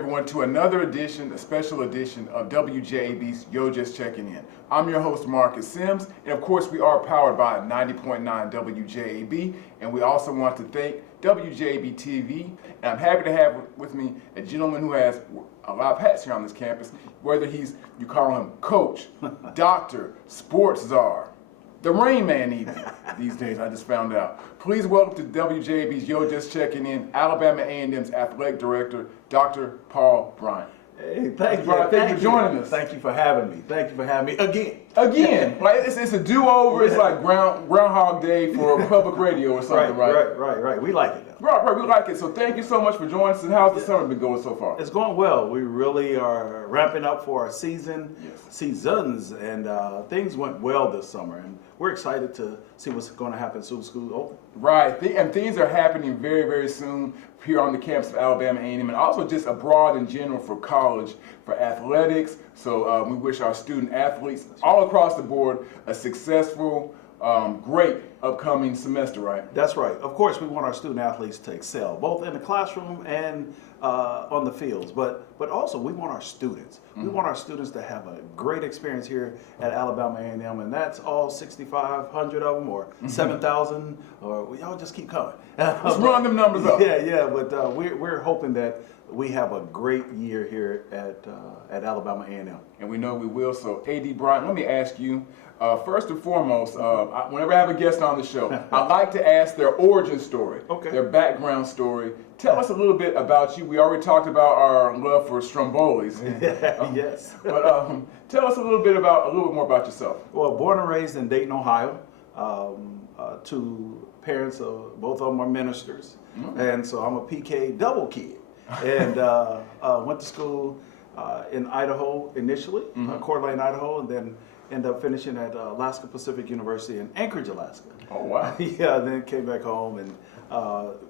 everyone to another edition, a special edition of WJAB's Yo Just Checking In. I'm your host, Marcus Sims, and of course we are powered by 90.9 WJAB, and we also want to thank WJAB-TV, and I'm happy to have with me a gentleman who has a lot of hats here on this campus, whether you call him coach, doctor, sports czar, the Rain Man even, these days, I just found out. Please welcome to WJAB's Yo Just Checking In, Alabama A&M's Athletic Director, Dr. Paul Bryant. Hey, thank you. Thank you for joining us. Thank you for having me. Thank you for having me again. Again, like it's a do-over. It's like Groundhog Day for public radio or something, right? Right. We like it though. Right. We like it. So thank you so much for joining us. And how's the summer been going so far? It's going well. We really are ramping up for our seasons, and things went well this summer. And we're excited to see what's going to happen soon as school open. Right, and things are happening very, very soon here on the campus of Alabama A&M, and also just abroad in general for college, for athletics. So we wish our student athletes all across the board a successful, great upcoming semester, right? That's right. Of course, we want our student athletes to excel, both in the classroom and on the fields, but also we want our students. We want our students to have a great experience here at Alabama A&M, and that's all 6,500 of them, or 7,000, or y'all just keep coming. Let's run them numbers up. Yeah, but we're hoping that we have a great year here at Alabama A&M. And we know we will. So, A.D. Bryant, let me ask you, first and foremost, whenever I have a guest on the show, I like to ask their origin story, their background story. Tell us a little bit about you. We already talked about our love for Strombolis. Yes. But tell us a little bit more about yourself. Well, born and raised in Dayton, Ohio, to parents, both of them are ministers. And so I'm a PK double kid. And went to school in Idaho initially, Coeur d'Alene, Idaho, and then ended up finishing at Alaska Pacific University in Anchorage, Alaska. Oh, wow. Yeah, then came back home and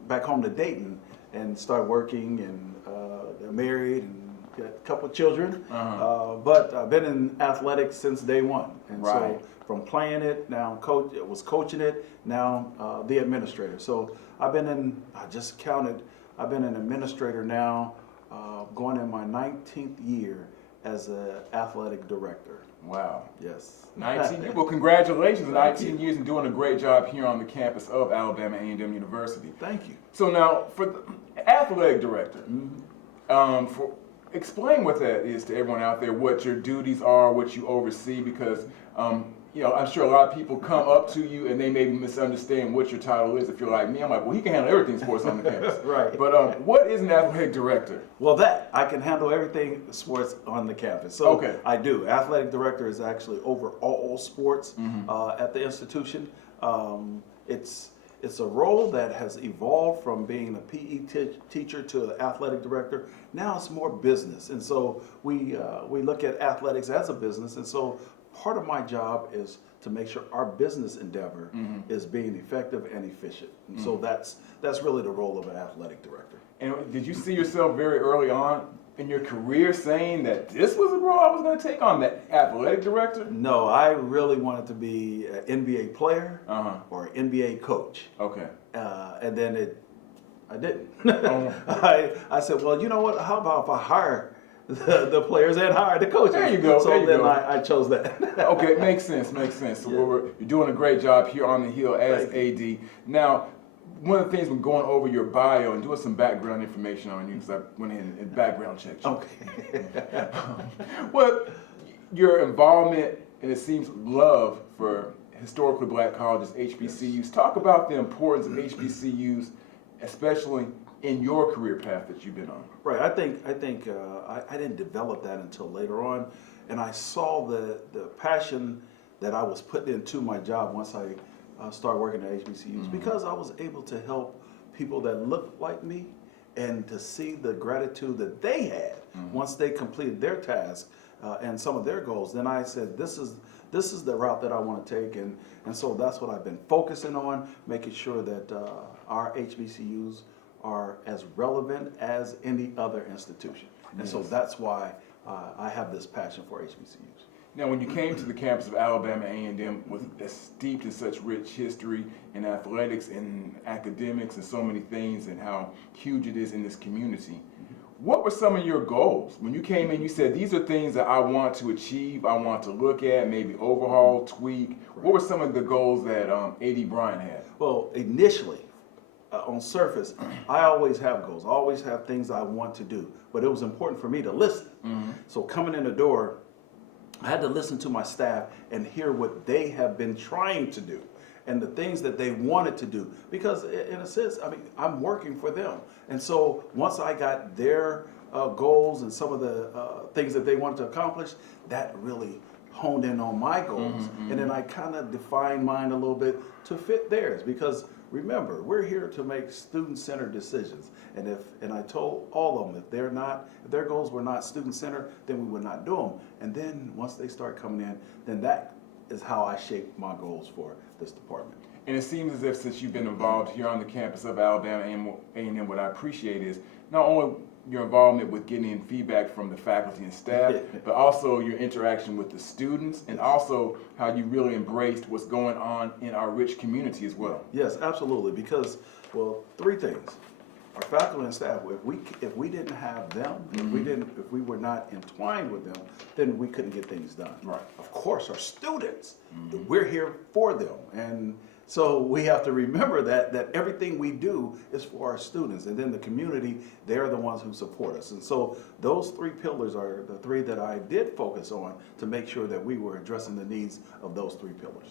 back home to Dayton and started working and married and got a couple of children. But I've been in athletics since day one. And so from playing it, now coaching it, now the administrator. So I've been I've been an administrator now, going in my 19th year as an athletic director. Wow. Yes. 19 years. Well, congratulations. 19 years and doing a great job here on the campus of Alabama A&M University. Thank you. So now, for the athletic director, explain what that is to everyone out there, what your duties are, what you oversee, because I'm sure a lot of people come up to you and they maybe misunderstand what your title is. If you're like me, I'm like, well, he can handle everything sports on the campus. Right. But what is an athletic director? Well, I can handle everything sports on the campus. So I do. Athletic director is actually over all sports at the institution. It's a role that has evolved from being a PE teacher to an athletic director. Now it's more business, and so we look at athletics as a business, and so part of my job is to make sure our business endeavor is being effective and efficient. And so that's really the role of an athletic director. And did you see yourself very early on in your career saying that this was a role I was going to take on, the athletic director? No, I really wanted to be an NBA player or an NBA coach. Okay. And then I didn't. I said, well, you know what? How about if I hire the players and hire the coaches? There you go. So then I chose that. Okay, makes sense. So you're doing a great job here on the Hill as AD. Now, one of the things when going over your bio and doing some background information on you, because I went in and background checked you. Okay. Well, your involvement and it seems love for historically black colleges, HBCUs. Talk about the importance of HBCUs, especially in your career path that you've been on. Right. I think I didn't develop that until later on, and I saw the passion that I was putting into my job once I started working at HBCUs, because I was able to help people that looked like me and to see the gratitude that they had once they completed their task and some of their goals. Then I said, this is the route that I want to take, and so that's what I've been focusing on, making sure that our HBCUs are as relevant as any other institution. And so that's why I have this passion for HBCUs. Now, when you came to the campus of Alabama A&M, was steeped in such rich history in athletics and academics and so many things, and how huge it is in this community. What were some of your goals? When you came in, you said, these are things that I want to achieve, I want to look at, maybe overhaul, tweak. What were some of the goals that A.D. Bryant had? Well, initially, on surface, I always have goals. I always have things I want to do. But it was important for me to listen. So coming in the door, I had to listen to my staff and hear what they have been trying to do and the things that they wanted to do. Because in a sense, I mean, I'm working for them. And so once I got their goals and some of the things that they wanted to accomplish, that really honed in on my goals. And then I kind of defined mine a little bit to fit theirs. Because remember, we're here to make student-centered decisions. And I told all of them, if their goals were not student-centered, then we would not do them. And then once they start coming in, then that is how I shaped my goals for this department. And it seems as if since you've been involved here on the campus of Alabama A&M, what I appreciate is not only your involvement with getting feedback from the faculty and staff, but also your interaction with the students, and also how you really embraced what's going on in our rich community as well. Yes, absolutely. Because, well, three things. Our faculty and staff, if we didn't have them, if we were not entwined with them, then we couldn't get things done. Right. Of course, our students, we're here for them. And so we have to remember that everything we do is for our students. And then the community, they're the ones who support us. And so those three pillars are the three that I did focus on to make sure that we were addressing the needs of those three pillars.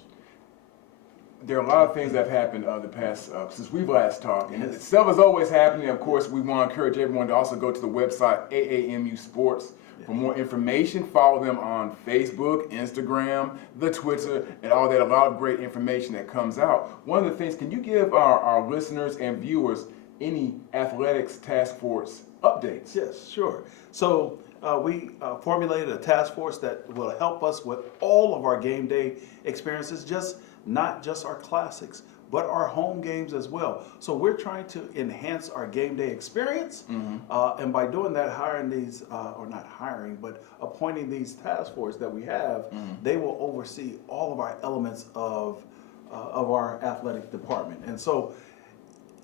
There are a lot of things that have happened the past, since we've last talked, and stuff is always happening. Of course, we want to encourage everyone to also go to the website AAMU Sports for more information. Follow them on Facebook, Instagram, the Twitter, and all that. A lot of great information that comes out. One of the things, can you give our listeners and viewers any athletics task force updates? Yes, sure. So we formulated a task force that will help us with all of our game day experiences, not just our classics, but our home games as well. So we're trying to enhance our game day experience, and by doing that, hiring these, or not hiring, but appointing these task force that we have, they will oversee all of our elements of our athletic department. And so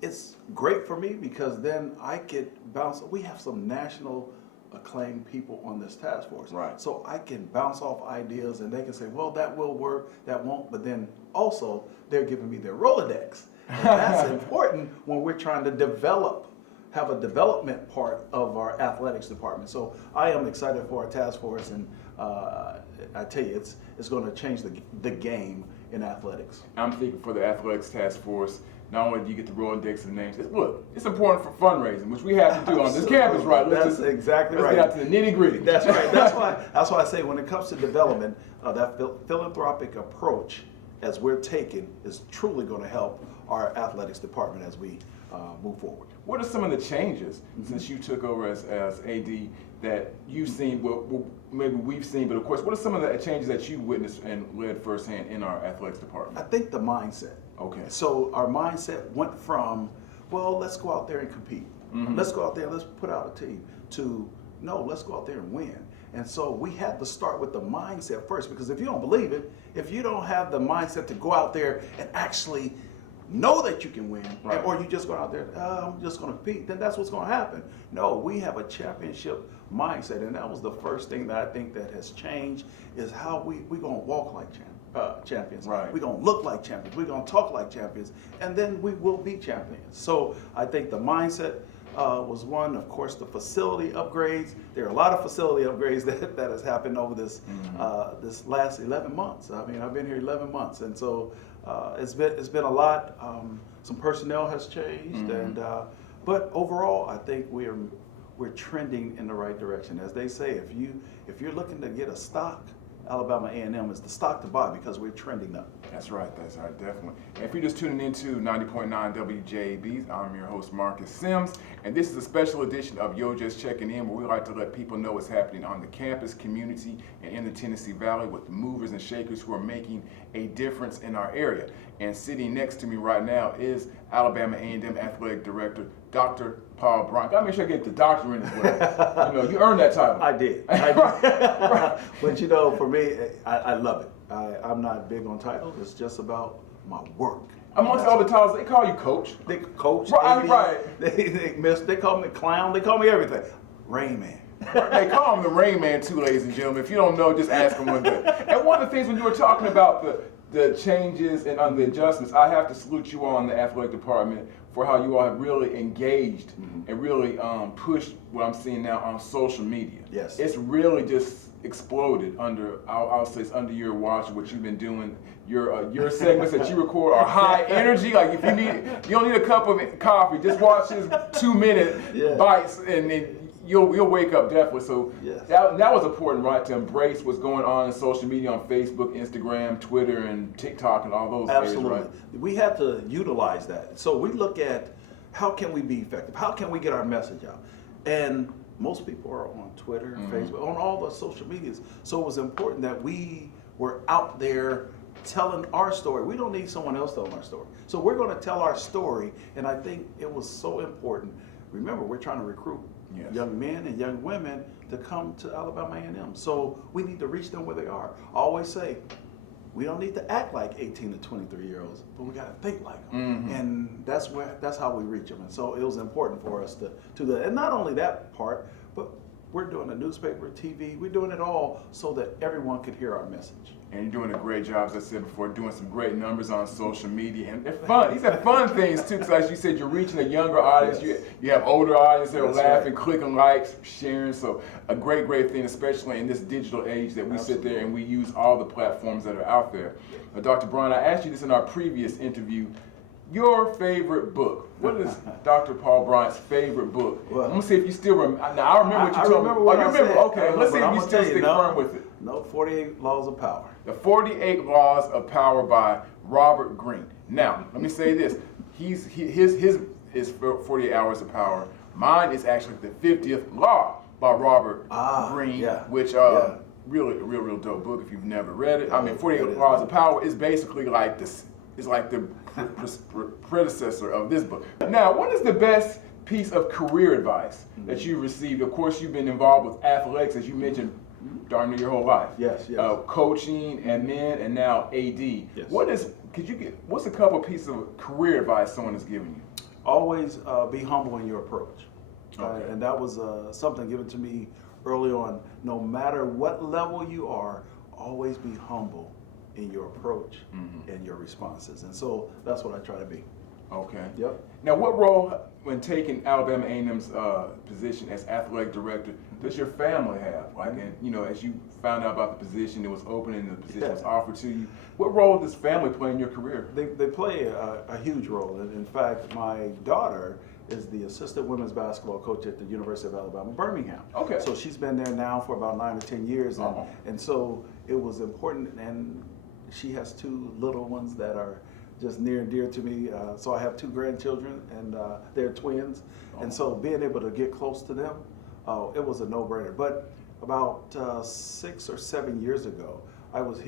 it's great for me because then I could bounce. We have some national acclaimed people on this task force. Right. So I can bounce off ideas and they can say, well, that will work, that won't, but then also they're giving me their Rolodex. And that's important when we're trying to have a development part of our athletics department. So I am excited for our task force, and I tell you, it's going to change the game in athletics. I'm thinking for the athletics task force, not only do you get the Rolodex of names, it's important for fundraising, which we have to do on this campus, right? That's exactly right. Let's get out to the nitty gritty. That's right. That's why I say when it comes to development, that philanthropic approach as we're taking is truly going to help our athletics department as we move forward. What are some of the changes since you took over as AD that you've seen, well, maybe we've seen, but of course, what are some of the changes that you witnessed and led firsthand in our athletics department? I think the mindset. Okay. So our mindset went from, well, let's go out there and compete. Let's go out there and let's put out a team, to, no, let's go out there and win. And so we had to start with the mindset first, because if you don't believe it, if you don't have the mindset to go out there and actually know that you can win, right, or you just go out there, I'm just going to compete, then that's what's going to happen. No, we have a championship mindset, and that was the first thing that I think that has changed, is how we're going to walk like champions. Right. We're going to look like champions. We're going to talk like champions, and then we will be champions. So I think the mindset was one. Of course, the facility upgrades. There are a lot of facility upgrades that has happened over this this last 11 months. I mean, I've been here 11 months, and so it's been a lot. Some personnel has changed, and but overall, I think we're trending in the right direction. As they say, if you're looking to get a stock, Alabama A&M is the stock to buy, because we're trending up. That's right, definitely. And if you're just tuning into 90.9 WJAB, I'm your host, Marcus Sims, and this is a special edition of Yo Just Checking In, where we like to let people know what's happening on the campus, community, and in the Tennessee Valley with the movers and shakers who are making a difference in our area. And sitting next to me right now is Alabama A&M Athletic Director, Dr. Paul Bryant. Gotta make sure I get the doctor in as well. You know, you earned that title. I did. Right. But you know, for me, I love it. I'm not big on titles. It's just about my work. Amongst all the titles, they call you coach. They coach. Right. They call me clown. They call me everything. Rain Man. They call him the Rain Man too, ladies and gentlemen. If you don't know, just ask him one day. And one of the things when you were talking about the changes and the adjustments, I have to salute you all in the athletic department for how you all have really engaged and really pushed what I'm seeing now on social media. Yes. It's really just exploded under, I'll say it's under your watch, what you've been doing. Your segments that you record are high energy. Like if you don't need a cup of coffee, just watch his 2-minute bites and then you'll wake up definitely. So that was important, right? To embrace what's going on in social media on Facebook, Instagram, Twitter, and TikTok, and all those Absolutely. areas, right? We had to utilize that. So we look at how can we be effective? How can we get our message out? And most people are on Twitter, Facebook, on all the social medias. So it was important that we were out there telling our story. We don't need someone else telling our story. So we're going to tell our story, and I think it was so important. Remember, we're trying to recruit young men and young women to come to Alabama A&M. So we need to reach them where they are. I always say, we don't need to act like 18 to 23-year-olds, but we got to think like them. And that's how we reach them. And so it was important for us to do that. And not only that part, but we're doing a newspaper, TV, we're doing it all so that everyone could hear our message. And you're doing a great job, as I said before, doing some great numbers on social media. And they're fun. These are fun things, too, because as you said, you're reaching a younger audience. You have older audience that are laughing, clicking likes, sharing. So a great, great thing, especially in this digital age that we sit there and we use all the platforms that are out there. Dr. Bryant, I asked you this in our previous interview. Your favorite book. What is Dr. Paul Bryant's favorite book? Well, I'm going to see if you still remember. Now, I remember what you told me. Oh, you remember? Okay, let's see if you still stick firm with it. No, 48 Laws of Power. The 48 Laws of Power by Robert Greene. Now, let me say this. His is 48 Hours of Power. Mine is actually the 50th Law by Robert Greene, which really, real dope book if you've never read it. I mean, 48 Laws of Power is basically like this. It's like the predecessor of this book. Now, what is the best piece of career advice that you've received? Of course, you've been involved with athletics, as you mentioned, darn near your whole life. Yes. Coaching and men, and now AD. Yes. What's a couple pieces of career advice someone has given you? Always be humble in your approach. And that was something given to me early on. No matter what level you are, always be humble in your approach and your responses. And so that's what I try to be. Okay. Yep. Now, what role, when taking Alabama A&M's position as athletic director, does your family have? Like, and, as you found out about the position, it was open and the position was offered to you. What role does family play in your career? They play a huge role. And in fact, my daughter is the assistant women's basketball coach at the University of Alabama, Birmingham. Okay. So she's been there now for about 9 or 10 years. And so it was important. And she has 2 little ones that are just near and dear to me. So I have 2 grandchildren, and they're twins. And so being able to get close to them, it was a no-brainer. But about 6 or 7 years ago, I was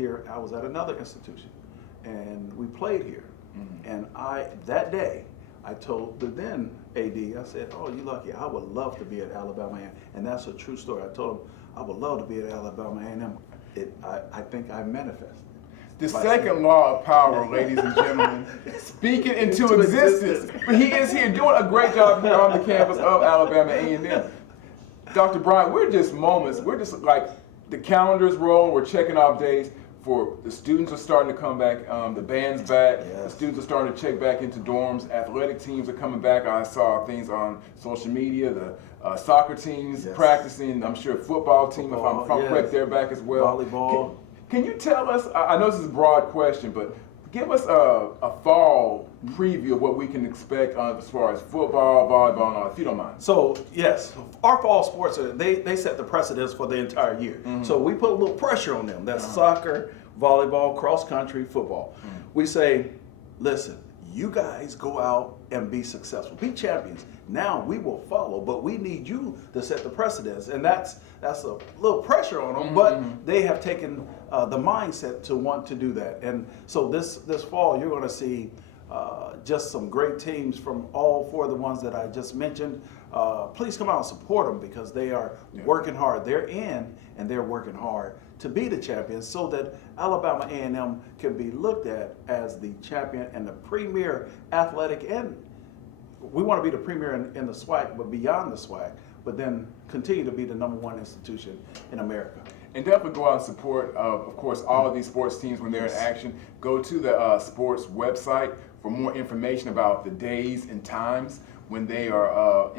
at another institution, and we played here. And that day, I told the then AD, I said, "Oh, you lucky. I would love to be at Alabama A&M." And that's a true story. I told him, I would love to be at Alabama A&M. I think I manifested. The second law of power, ladies and gentlemen, speak it into existence. But he is here doing a great job here on the campus of Alabama A&M. Dr. Bryant, we're just moments. We're just like the calendar's rolling. We're checking off days. For the students are starting to come back. The band's back. The students are starting to check back into dorms. Athletic teams are coming back. I saw things on social media. The soccer teams practicing. I'm sure football team, if I'm correct, they're back as well. Volleyball. Can you tell us, I know this is a broad question, but give us a fall preview of what we can expect as far as football, volleyball, and all, if you don't mind. So, yes, our fall sports, they set the precedence for the entire year. So we put a little pressure on them. That's soccer, volleyball, cross country, football. We say, listen, you guys go out and be successful, be champions. Now we will follow, but we need you to set the precedence. And that's a little pressure on them, but they have taken the mindset to want to do that. And so this fall, you're going to see just some great teams from all 4 of the ones that I just mentioned. Please come out and support them because they are working hard. They're in and they're working hard to be the champions so that Alabama A&M can be looked at as the champion and the premier athletic, and we want to be the premier in the SWAC, but beyond the SWAC. but then continue to be the #1 institution in America. And definitely go out and support, of course, all of these sports teams when they're in action. Go to the sports website for more information about the days and times when they are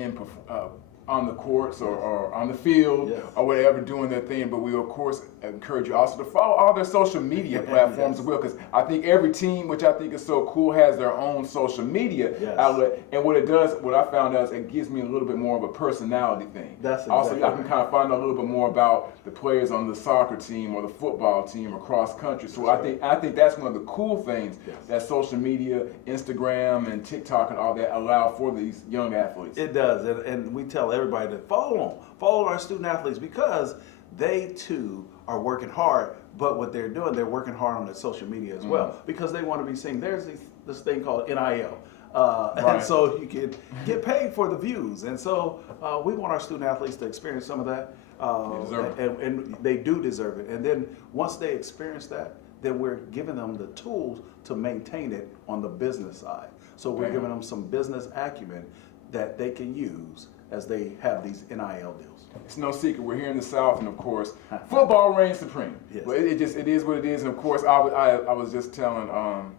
on the courts or on the field or whatever doing their thing. But we, of course, encourage you also to follow all their social media platforms as well, because I think every team, which I think is so cool, has their own social media outlet. And what it does, what I found out is it gives me a little bit more of a personality thing. That's exactly also, I can kind of find out a little bit more about the players on the soccer team or the football team or cross country. So I think that's one of the cool things that social media, Instagram and TikTok and all that allow for these young athletes. It does, and we tell everybody to follow our student athletes, because they too are working hard. But what they're doing, they're working hard on their social media as well, because they want to be seen. There's this thing called NIL. And so you can get paid for the views. And so we want our student athletes to experience some of that. And they do deserve it. And then once they experience that, then we're giving them the tools to maintain it on the business side. So we're giving them some business acumen that they can use as they have these NIL deals. It's no secret, we're here in the South, and of course, football reigns supreme. Yes. But it is what it is. And of course, I was just telling an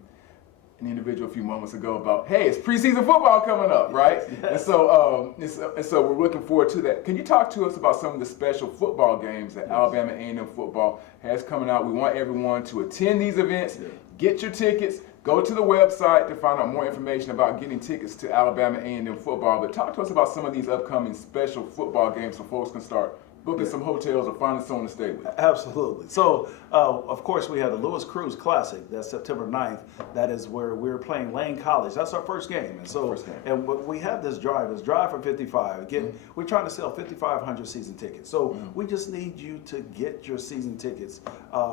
individual a few moments ago about, hey, it's preseason football coming up, right? Yes. And so we're looking forward to that. Can you talk to us about some of the special football games that Alabama A&M football has coming out? We want everyone to attend these events, get your tickets, go to the website to find out more information about getting tickets to Alabama A&M football. But talk to us about some of these upcoming special football games so folks can start booking some hotels or finding someone to stay with. Absolutely. So, of course, we have the Lewis Cruz Classic. That's September 9th. That is where we're playing Lane College. That's our first game. And so, and we have this drive for 55. Again, we're trying to sell 5,500 season tickets. So we just need you to get your season tickets.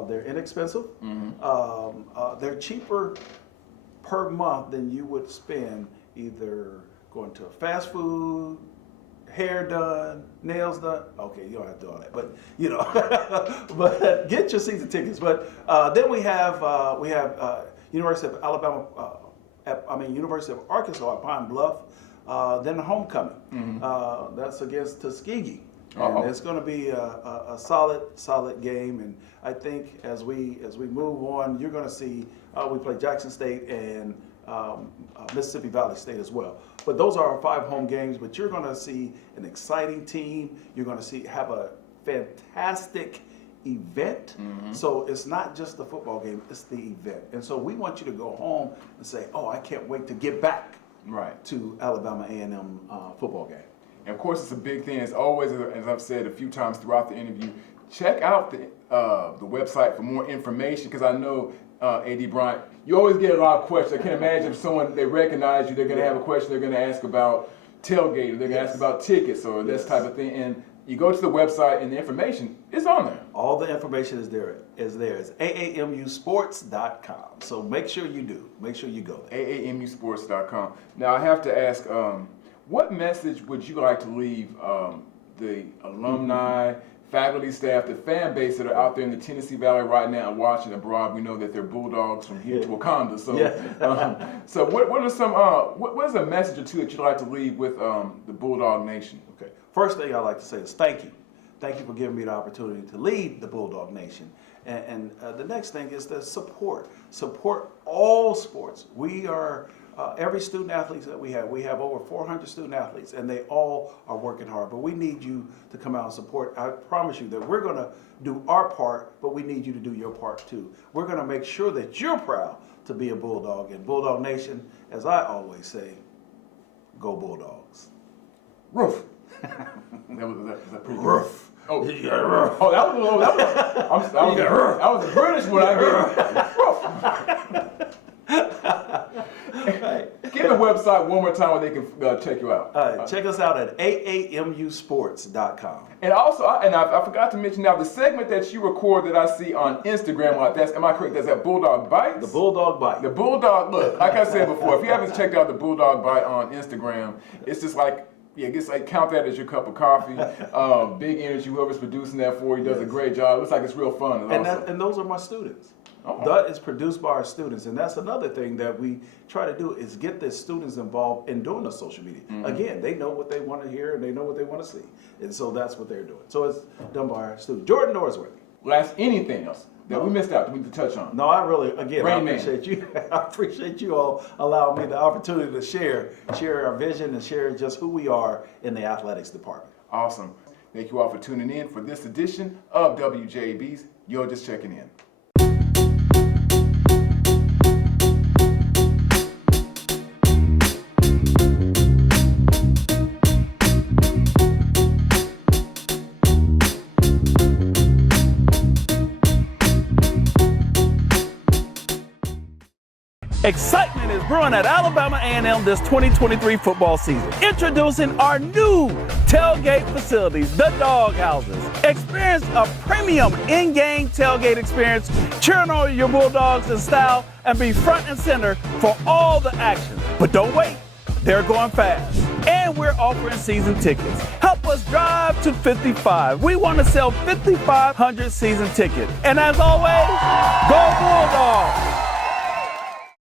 They're inexpensive. They're cheaper per month than you would spend either going to a fast food, hair done, nails done. Okay, you don't have to do all that, but you know, but get your season tickets. But then we have University of Alabama, University of Arkansas at Pine Bluff. Then the homecoming. That's against Tuskegee. And it's going to be a solid game. And I think as we move on, you're going to see we play Jackson State and Mississippi Valley State as well. But those are our 5 home games. But you're going to see an exciting team. You're going to have a fantastic event. So it's not just the football game, it's the event. And so we want you to go home and say, oh, I can't wait to get back to Alabama A&M football game. And of course, it's a big thing. As always, as I've said a few times throughout the interview, check out the website for more information, because I know, A.D. Bryant, you always get a lot of questions. I can imagine if someone, they recognize you, they're going to have a question, they're going to ask about tailgate, or they're going to ask about tickets, or this type of thing. And you go to the website and the information is on there. All the information is there. It's AAMUsports.com. So make sure you do. Make sure you go there. AAMUsports.com. Now I have to ask, what message would you like to leave the alumni, faculty, staff, the fan base that are out there in the Tennessee Valley right now and watching abroad? We know that they're Bulldogs from here to Wakanda. So, so what are some what is a message or two that you'd like to leave with the Bulldog Nation? Okay. First thing I'd like to say is thank you. Thank you for giving me the opportunity to lead the Bulldog Nation. And the next thing is the support. Support all sports. We are every student athlete that we have over 400 student athletes, and they all are working hard. But we need you to come out and support. I promise you that we're going to do our part, but we need you to do your part too. We're going to make sure that you're proud to be a Bulldog. And Bulldog Nation, as I always say, go Bulldogs. Roof. that was pretty Roof. Oh, You got roof. oh, that was a British one. I gave. Give the website one more time where they can check you out. Check us out at AAMUsports.com. And also, I forgot to mention now, the segment that you record that I see on Instagram, am I correct? That's at Bulldog Bite? The Bulldog Bite. The Bulldog, look, like I said before, if you haven't checked out the Bulldog Bite on Instagram, it's just like, count that as your cup of coffee. Big energy, whoever's producing that for you does a great job. It looks like it's real fun. And those are my students. That is produced by our students, and that's another thing that we try to do is get the students involved in doing the social media. Again, they know what they want to hear and they know what they want to see, and so that's what they're doing. So it's done by our students. Jordan Norsworthy. Last, anything else that we missed out that we need to touch on? No, I really, again, I Rain Man. appreciate you. I appreciate you all allowing me the opportunity to share our vision and share just who we are in the athletics department. Awesome. Thank you all for tuning in for this edition of WJAB's You're Just Checking In. Excitement is brewing at Alabama A&M this 2023 football season. Introducing our new tailgate facilities, the Dog Houses. Experience a premium in-game tailgate experience, cheering on your Bulldogs in style, and be front and center for all the action. But don't wait, they're going fast. And we're offering season tickets. Help us drive to 55. We want to sell 5,500 season tickets. And as always, go Bulldogs!